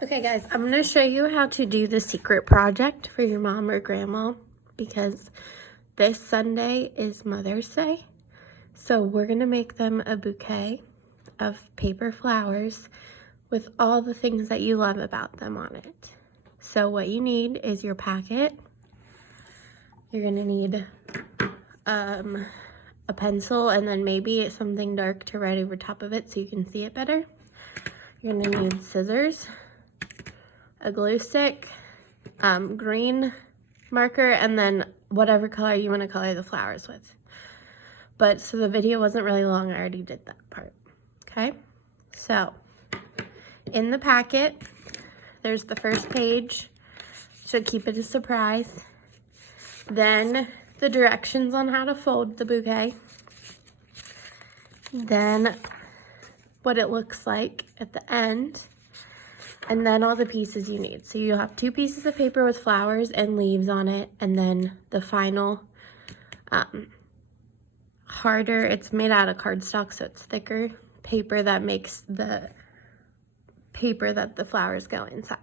Okay guys, I'm going to show you how to do the secret project for your mom or grandma because this Sunday is Mother's Day. So we're going to make them a bouquet of paper flowers with all the things that you love about them on it. So what you need is your packet. You're going to need a pencil and then maybe something dark to write over top of it so you can see it better. You're going to need scissors, a glue stick, green marker, and then whatever color you want to color the flowers with. But so the video wasn't really long, I already did that part. Okay, so in the packet, there's the first page, so keep it a surprise. Then the directions on how to fold the bouquet. Then what it looks like at the end. And then all the pieces you need. So you have 2 pieces of paper with flowers and leaves on it. And then the final harder, it's made out of cardstock, so it's thicker paper that makes the paper that the flowers go inside.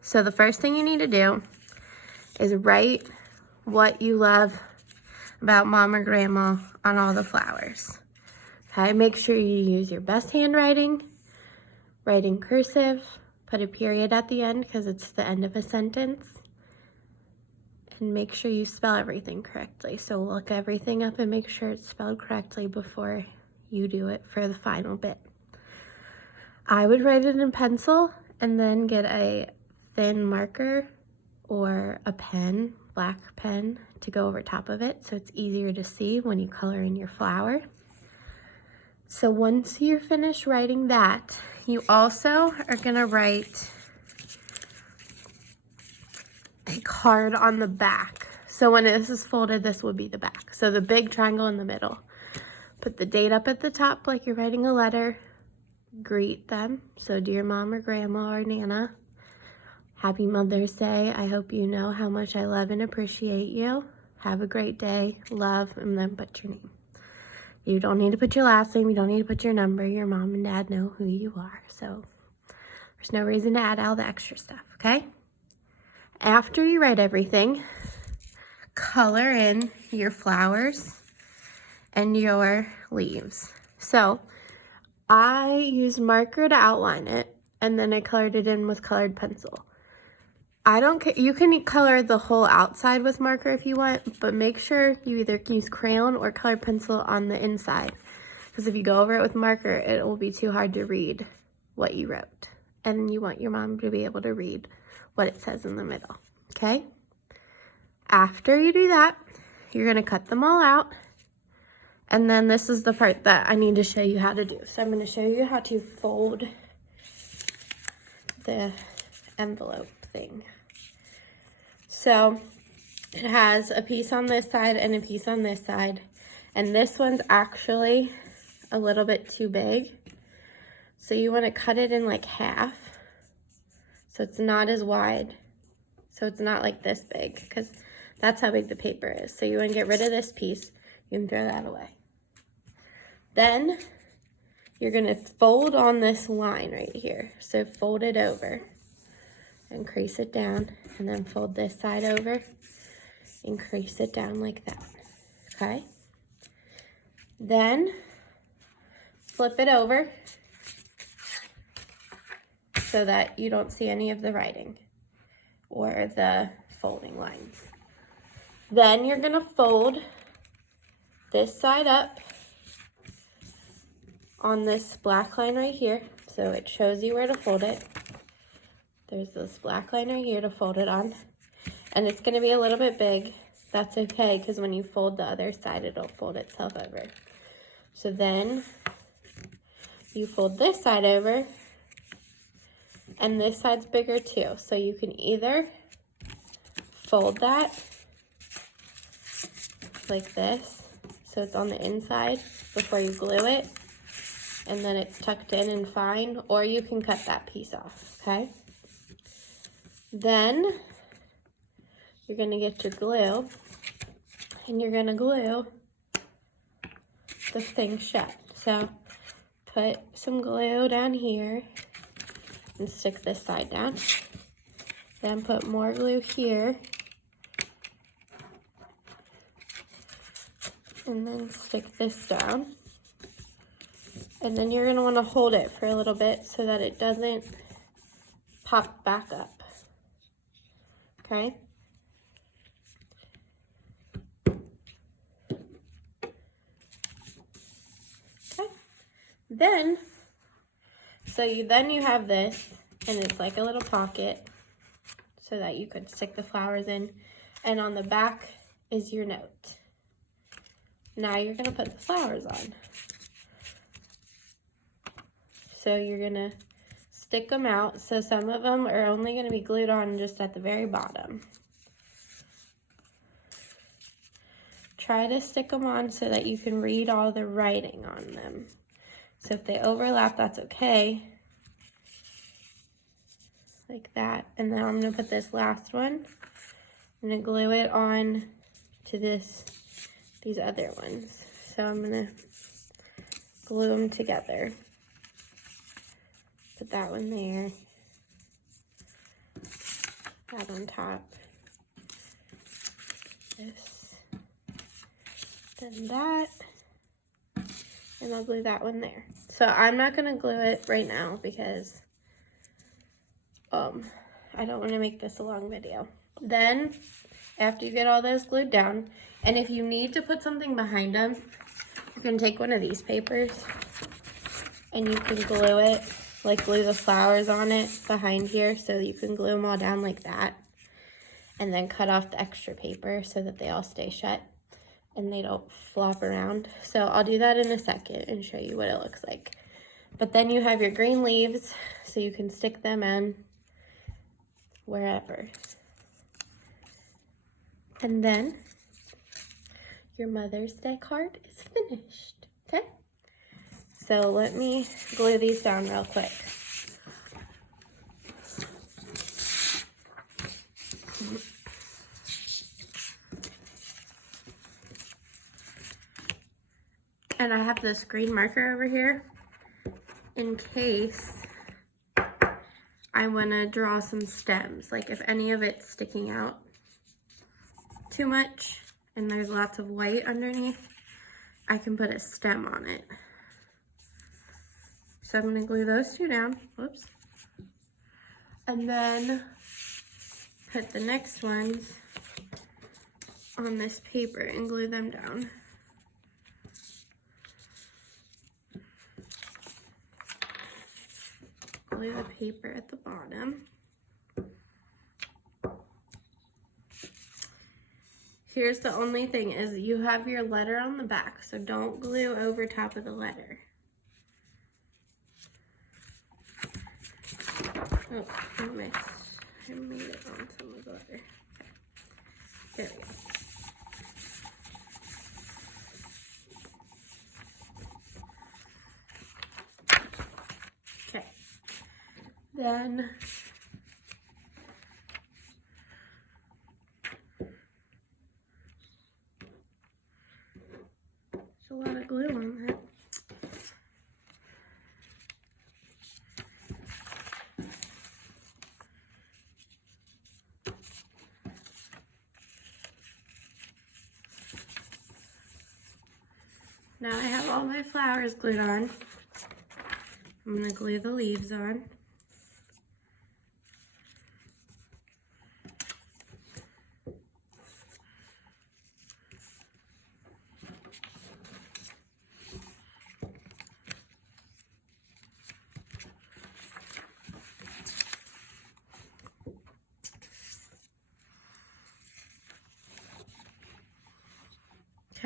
So the first thing you need to do is write what you love about mom or grandma on all the flowers. Okay, make sure you use your best handwriting, write in cursive, put a period at the end because it's the end of a sentence, and make sure you spell everything correctly. So look everything up and make sure it's spelled correctly before you do it for the final bit. I would write it in pencil and then get a thin marker or a pen, black pen, to go over top of it so it's easier to see when you color in your flower. So once you're finished writing that, you also are going to write a card on the back. So when this is folded, this will be the back. So the big triangle in the middle. Put the date up at the top like you're writing a letter. Greet them. So dear mom or grandma or nana, happy Mother's Day. I hope you know how much I love and appreciate you. Have a great day. Love, and then put your name. You don't need to put your last name. You don't need to put your number. Your mom and dad know who you are. So there's no reason to add all the extra stuff, okay? After you write everything, color in your flowers and your leaves. So I used marker to outline it, and then I colored it in with colored pencil. I don't care, you can color the whole outside with marker if you want, but make sure you either use crayon or colored pencil on the inside. Because if you go over it with marker, it will be too hard to read what you wrote. And you want your mom to be able to read what it says in the middle, okay? After you do that, you're gonna cut them all out. And then this is the part that I need to show you how to do. So I'm gonna show you how to fold the envelope thing. So it has a piece on this side and a piece on this side, and this one's actually a little bit too big. So you want to cut it in like half so it's not as wide. So it's not like this big because that's how big the paper is. So you want to get rid of this piece. You can throw that away. Then you're going to fold on this line right here. So fold it over and crease it down, and then fold this side over and crease it down like that, okay? Then flip it over so that you don't see any of the writing or the folding lines. Then you're gonna fold this side up on this black line right here, so it shows you where to fold it. There's this black line right here to fold it on. And it's going to be a little bit big. That's okay, because when you fold the other side, it'll fold itself over. So then you fold this side over, and this side's bigger too. So you can either fold that like this, so it's on the inside before you glue it, and then it's tucked in and fine, or you can cut that piece off, okay? Then you're going to get your glue, and you're going to glue the thing shut. So put some glue down here and stick this side down. Then put more glue here. And then stick this down. And then you're going to want to hold it for a little bit so that it doesn't pop back up. Okay? Okay. Then you have this, and it's like a little pocket so that you could stick the flowers in. And on the back is your note. Now you're going to put the flowers on. So you're going to stick them out. So some of them are only going to be glued on just at the very bottom. Try to stick them on so that you can read all the writing on them. So if they overlap, that's okay. Like that. And then I'm going to put this last one. I'm going to glue it on to these other ones. So I'm going to glue them together. Put that one there. That on top. This. Then that. And I'll glue that one there. So I'm not going to glue it right now because I don't want to make this a long video. Then, after you get all those glued down, and if you need to put something behind them, you can take one of these papers and you can glue it, like glue the flowers on it behind here, so you can glue them all down like that. And then cut off the extra paper so that they all stay shut and they don't flop around. So I'll do that in a second and show you what it looks like. But then you have your green leaves, so you can stick them in wherever. And then your Mother's Day card is finished, okay? So let me glue these down real quick. And I have this green marker over here in case I want to draw some stems, like if any of it's sticking out too much and there's lots of white underneath, I can put a stem on it. So I'm going to glue those two down. Whoops. And then put the next ones on this paper and glue them down. Glue the paper at the bottom. Here's the only thing is you have your letter on the back, so don't glue over top of the letter. Oh, I missed. I made it on some of the letter. Okay. There we go. Okay. Then there's a lot of glue on that. Now I have all my flowers glued on. I'm going to glue the leaves on.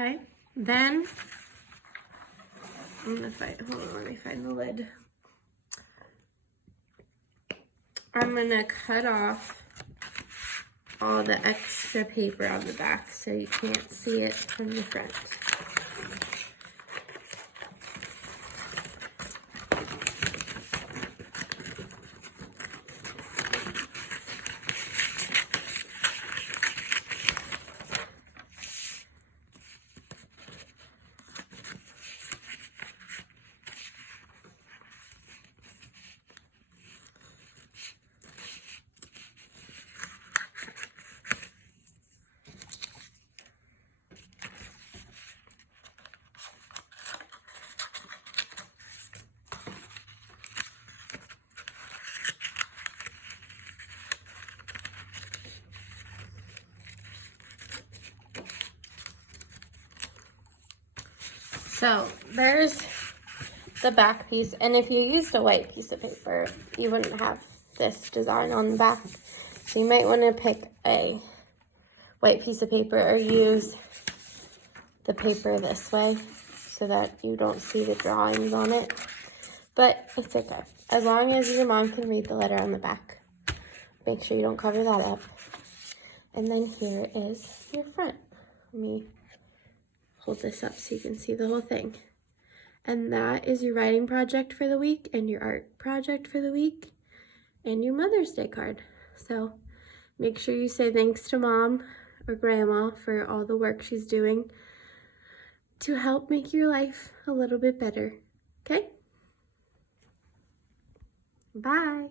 Okay, then I'm gonna find, hold on, let me find the lid. I'm gonna cut off all the extra paper on the back so you can't see it from the front. So there's the back piece, and if you used a white piece of paper, you wouldn't have this design on the back. So you might want to pick a white piece of paper or use the paper this way so that you don't see the drawings on it. But it's okay. As long as your mom can read the letter on the back. Make sure you don't cover that up. And then here is your front. Let me hold this up so you can see the whole thing. And that is your writing project for the week and your art project for the week and your Mother's Day card. So make sure you say thanks to Mom or Grandma for all the work she's doing to help make your life a little bit better. Okay? Bye.